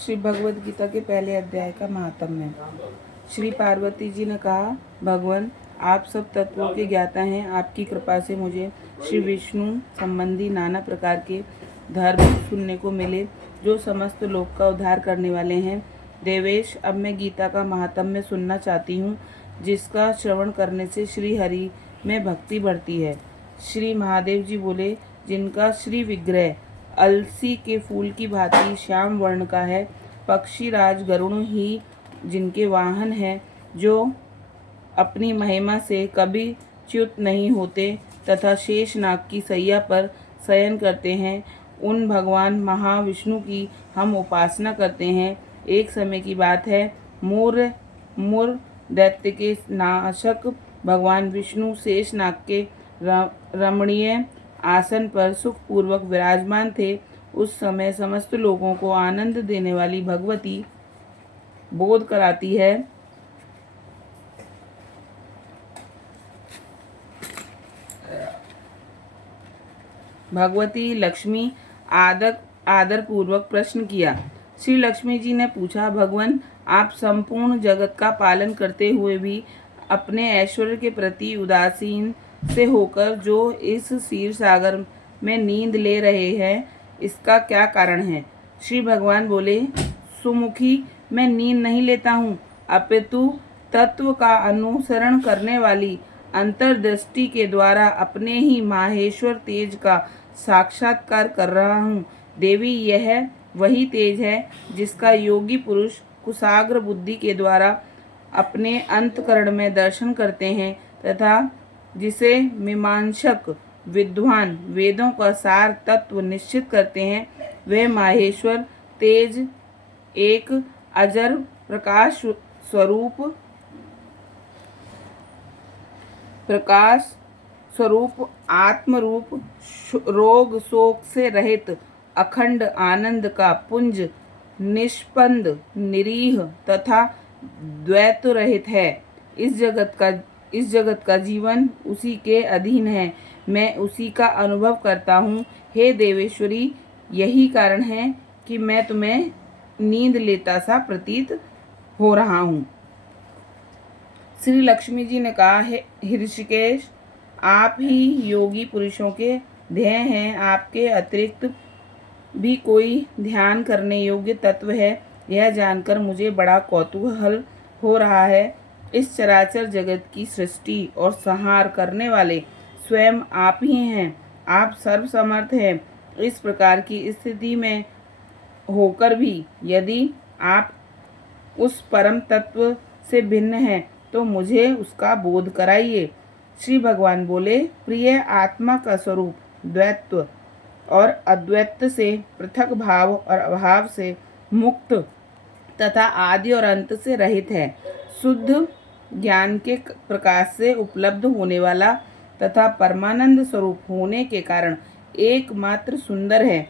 श्री भगवद गीता के पहले अध्याय का महात्म्य। श्री पार्वती जी ने कहा, भगवान आप सब तत्वों के ज्ञाता हैं। आपकी कृपा से मुझे श्री विष्णु संबंधी नाना प्रकार के धर्म सुनने को मिले जो समस्त लोक का उद्धार करने वाले हैं। देवेश, अब मैं गीता का महात्म्य सुनना चाहती हूँ, जिसका श्रवण करने से श्री हरि में भक्ति बढ़ती है। श्री महादेव जी बोले, जिनका श्री विग्रह अलसी के फूल की भांति श्याम वर्ण का है, पक्षी राज गरुण ही जिनके वाहन हैं, जो अपनी महिमा से कभी च्युत नहीं होते तथा शेष नाग की सैया पर शयन करते हैं, उन भगवान महाविष्णु की हम उपासना करते हैं। एक समय की बात है, मुर दैत्य के नाशक भगवान विष्णु शेष नाग के रमणीय आसन पर सुखपूर्वक विराजमान थे। उस समय समस्त लोगों को आनंद देने वाली भगवती बोध कराती है। भगवती लक्ष्मी आदर पूर्वक प्रश्न किया। श्री लक्ष्मी जी ने पूछा, भगवान आप संपूर्ण जगत का पालन करते हुए भी अपने ऐश्वर्य के प्रति उदासीन से होकर जो इस क्षीर सागर में नींद ले रहे हैं, इसका क्या कारण है? श्री भगवान बोले, सुमुखी, मैं नींद नहीं लेता हूँ, अपितु तत्व का अनुसरण करने वाली अंतर्दृष्टि के द्वारा अपने ही माहेश्वर तेज का साक्षात्कार कर रहा हूँ। देवी, यह वही तेज है जिसका योगी पुरुष कुशाग्र बुद्धि के द्वारा अपने अंतकरण में दर्शन करते हैं तथा जिसे मीमांसक विद्वान वेदों का सार तत्व निश्चित करते हैं। वह माहेश्वर तेज एक अजर प्रकाश स्वरूप आत्मरूप रोग शोक से रहित अखंड आनंद का पुंज निष्पंद निरीह तथा द्वैत रहित है। इस जगत का जीवन उसी के अधीन है। मैं उसी का अनुभव करता हूँ। हे देवेश्वरी, यही कारण है कि मैं तुम्हें नींद लेता सा प्रतीत हो रहा हूँ। श्री लक्ष्मी जी ने कहा, हे ऋषिकेश, आप ही योगी पुरुषों के ध्येय हैं। आपके अतिरिक्त भी कोई ध्यान करने योग्य तत्व है, यह जानकर मुझे बड़ा कौतूहल हो रहा है। इस चराचर जगत की सृष्टि और संहार करने वाले स्वयं आप ही हैं। आप सर्वसमर्थ हैं। इस प्रकार की स्थिति में होकर भी यदि आप उस परम तत्व से भिन्न हैं, तो मुझे उसका बोध कराइए। श्री भगवान बोले, प्रिय, आत्मा का स्वरूप द्वैत्व और अद्वैत से पृथक भाव और अभाव से मुक्त तथा आदि और अंत से रहित है। शुद्ध ज्ञान के प्रकाश से उपलब्ध होने वाला तथा परमानंद स्वरूप होने के कारण एकमात्र सुंदर है।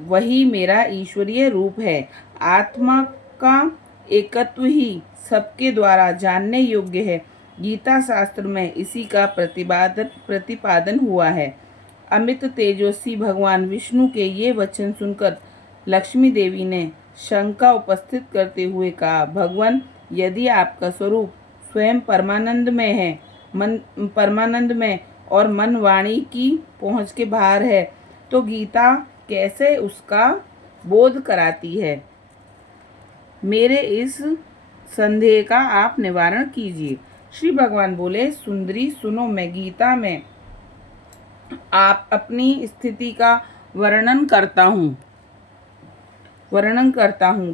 वही मेरा ईश्वरीय रूप है। आत्मा का एकत्व ही सबके द्वारा जानने योग्य है। गीता शास्त्र में इसी का प्रतिपादन हुआ है। अमित तेजस्वी भगवान विष्णु के ये वचन सुनकर लक्ष्मी देवी ने शंका उपस्थित करते हुए कहा, भगवान, यदि आपका स्वरूप स्वयं परमानंद में और मन वाणी की पहुँच के बाहर है, तो गीता कैसे उसका बोध कराती है? मेरे इस संदेह का आप निवारण कीजिए। श्री भगवान बोले, सुंदरी सुनो, मैं गीता में आप अपनी स्थिति का वर्णन करता हूँ।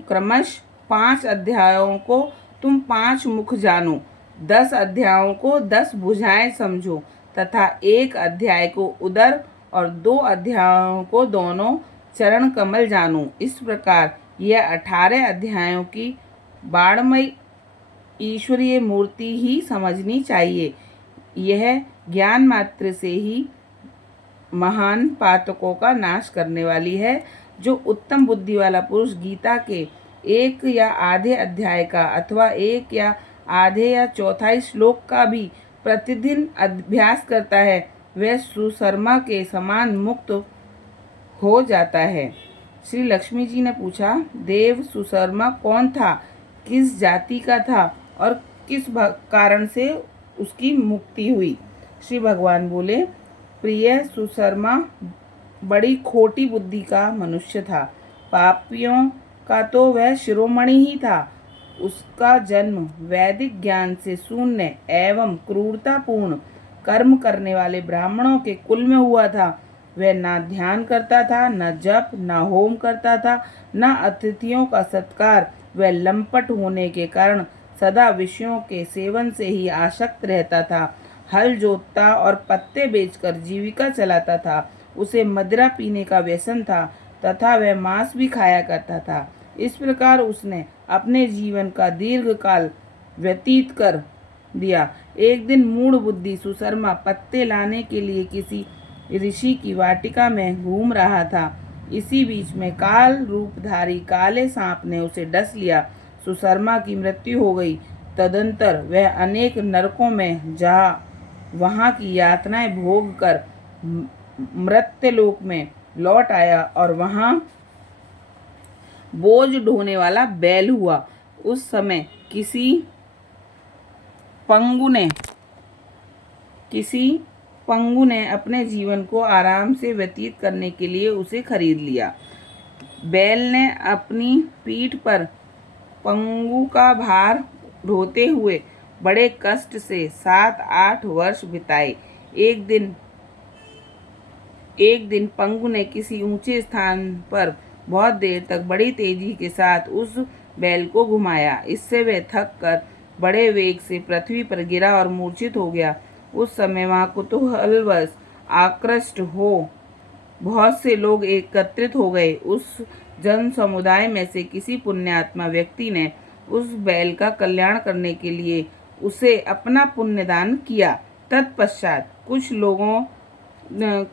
क्रमश 5 अध्यायों को तुम 5 मुख जानो, 10 अध्यायों को 10 भुजाएं समझो तथा 1 अध्याय को उदर और 2 अध्यायों को दोनों चरण कमल जानो। इस प्रकार यह 18 अध्यायों की बाणमयी ईश्वरीय मूर्ति ही समझनी चाहिए। यह ज्ञान मात्र से ही महान पातकों का नाश करने वाली है। जो उत्तम बुद्धि वाला पुरुष गीता के 1 या आधे अध्याय का अथवा 1 या आधे या चौथाई श्लोक का भी प्रतिदिन अभ्यास करता है, वह सुशर्मा के समान मुक्त हो जाता है। श्री लक्ष्मी जी ने पूछा, देव सुशर्मा कौन था, किस जाति का था और किस कारण से उसकी मुक्ति हुई? श्री भगवान बोले, प्रिय सुशर्मा बड़ी खोटी बुद्धि का मनुष्य था। पापियों का तो वह शिरोमणि ही था। उसका जन्म वैदिक ज्ञान से शून्य एवं क्रूरतापूर्ण कर्म करने वाले ब्राह्मणों के कुल में हुआ था। वह न ध्यान करता था, न जप, न होम करता था, न अतिथियों का सत्कार। वह लंपट होने के कारण सदा विषयों के सेवन से ही आसक्त रहता था। हल जोतता और पत्ते बेचकर जीविका चलाता था। उसे मदिरा पीने का व्यसन था तथा वह मांस भी खाया करता था। इस प्रकार उसने अपने जीवन का दीर्घ काल व्यतीत कर दिया। एक दिन मूढ़ बुद्धि सुशर्मा पत्ते लाने के लिए किसी ऋषि की वाटिका में घूम रहा था। इसी बीच में काल रूपधारी काले सांप ने उसे डस लिया। सुशर्मा की मृत्यु हो गई। तदंतर वह अनेक नरकों में जा वहां की यातनाएं भोग कर मृत्यलोक में लौट आया और वहां बोझ ढोने वाला बैल हुआ। उस समय किसी पंगु ने अपने जीवन को आराम से व्यतीत करने के लिए उसे खरीद लिया। बैल ने अपनी पीठ पर पंगु का भार ढोते हुए बड़े कष्ट से 7-8 वर्ष बिताए। एक दिन पंगु ने किसी ऊंचे स्थान पर बहुत देर तक बड़ी तेजी के साथ उस बैल को घुमाया। इससे वह थक कर बड़े वेग से पृथ्वी पर गिरा और मूर्छित हो गया। उस समय वहां कुतूहलवश आकृष्ट हो बहुत से लोग एकत्रित हो गए। उस जन समुदाय में से किसी पुण्यात्मा व्यक्ति ने उस बैल का कल्याण करने के लिए उसे अपना पुण्यदान किया। तत्पश्चात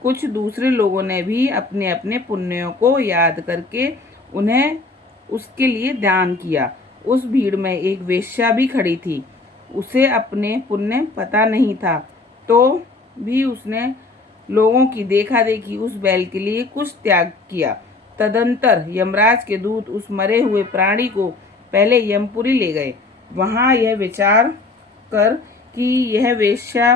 कुछ दूसरे लोगों ने भी अपने अपने पुण्यों को याद करके उन्हें उसके लिए दान किया। उस भीड़ में एक वेश्या भी खड़ी थी। उसे अपने पुण्य पता नहीं था, तो भी उसने लोगों की देखा देखी उस बैल के लिए कुछ त्याग किया। तदंतर यमराज के दूत उस मरे हुए प्राणी को पहले यमपुरी ले गए। वहां यह विचार कर कि यह वेश्या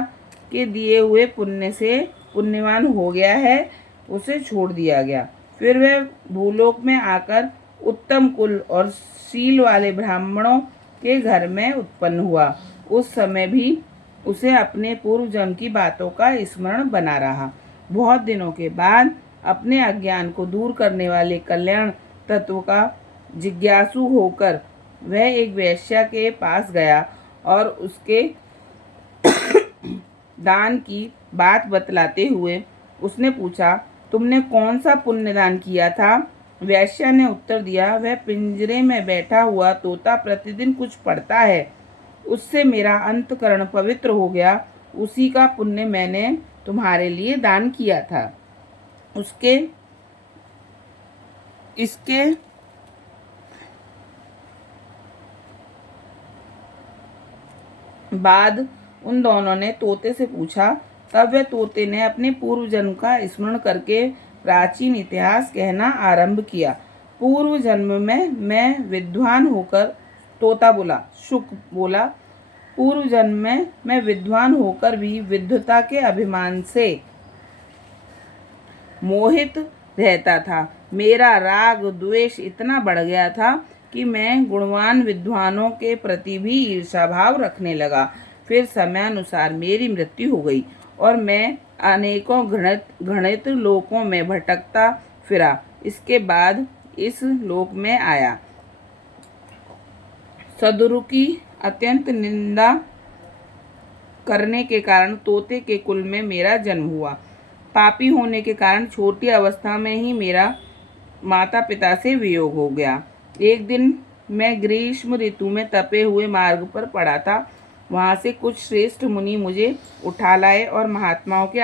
के दिए हुए पुण्य से पुण्यवान हो गया है, उसे छोड़ दिया गया। फिर वह भूलोक में आकर उत्तम कुल और शील वाले ब्राह्मणों के घर में उत्पन्न हुआ। उस समय भी उसे अपने पूर्व जन्म की बातों का स्मरण बना रहा। बहुत दिनों के बाद अपने अज्ञान को दूर करने वाले कल्याण तत्व का जिज्ञासु होकर वह एक वेश्या के पास गया और उसके दान की बात बतलाते हुए उसने पूछा, तुमने कौन सा पुण्यदान किया था? वेश्या ने उत्तर दिया, वह पिंजरे में बैठा हुआ तोता प्रतिदिन कुछ पढ़ता है, उससे मेरा अंतकरण पवित्र हो गया। उसी का पुण्य मैंने तुम्हारे लिए दान किया था। इसके बाद उन दोनों ने तोते से पूछा। तब वह तोते ने अपने पूर्व जन्म का स्मरण करके प्राचीन इतिहास कहना आरंभ किया। पूर्व जन्म में मैं विद्वान होकर, तोता बोला, शुक बोला, पूर्व जन्म में मैं विद्वान होकर भी विद्वता के अभिमान से मोहित रहता था। मेरा राग द्वेष इतना बढ़ गया था कि मैं गुणवान विद्वानों के प्रति भी ईर्षा भाव रखने लगा। फिर समयानुसार मेरी मृत्यु हो गई और मैं अनेकों घृणित लोकों में भटकता फिरा। इसके बाद इस लोक में आया। सदगुरु की अत्यंत निंदा करने के कारण तोते के कुल में मेरा जन्म हुआ। पापी होने के कारण छोटी अवस्था में ही मेरा माता पिता से वियोग हो गया। एक दिन मैं ग्रीष्म ऋतु में तपे हुए मार्ग पर पड़ा था। वहां से कुछ श्रेष्ठ मुनि मुझे उठा लाए और महात्माओं के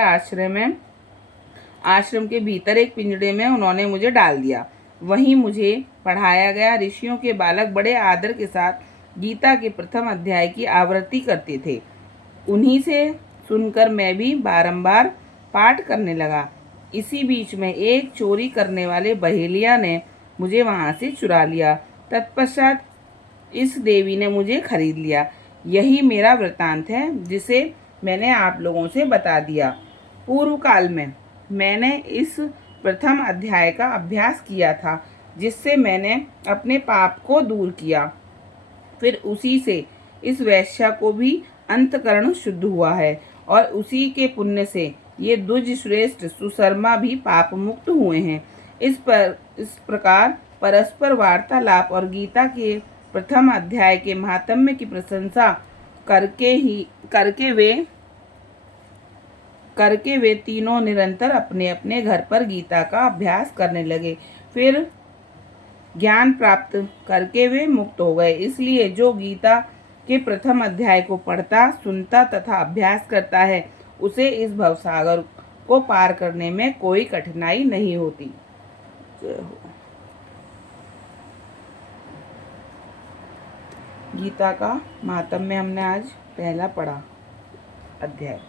आश्रम के भीतर एक पिंजड़े में उन्होंने मुझे डाल दिया। वहीं मुझे पढ़ाया गया। ऋषियों के बालक बड़े आदर के साथ गीता के प्रथम अध्याय की आवृत्ति करते थे। उन्हीं से सुनकर मैं भी बारंबार पाठ करने लगा। इसी बीच में एक चोरी करने वाले बहेलिया ने मुझे वहाँ से चुरा लिया। तत्पश्चात इस देवी ने मुझे खरीद लिया। यही मेरा वृत्तांत है जिसे मैंने आप लोगों से बता दिया। पूर्व काल में मैंने इस प्रथम अध्याय का अभ्यास किया था, जिससे मैंने अपने पाप को दूर किया। फिर उसी से इस वैश्या को भी अंतकरण शुद्ध हुआ है, और उसी के पुण्य से ये द्विज श्रेष्ठ सुशर्मा भी पाप मुक्त हुए हैं। इस प्रकार परस्पर वार्तालाप और गीता के प्रथम अध्याय के महात्म्य की प्रशंसा करके वे तीनों निरंतर अपने अपने घर पर गीता का अभ्यास करने लगे। फिर ज्ञान प्राप्त करके वे मुक्त हो गए। इसलिए जो गीता के प्रथम अध्याय को पढ़ता, सुनता तथा अभ्यास करता है, उसे इस भवसागर को पार करने में कोई कठिनाई नहीं होती। गीता का महात्म्य हमने आज पहला पढ़ा अध्याय।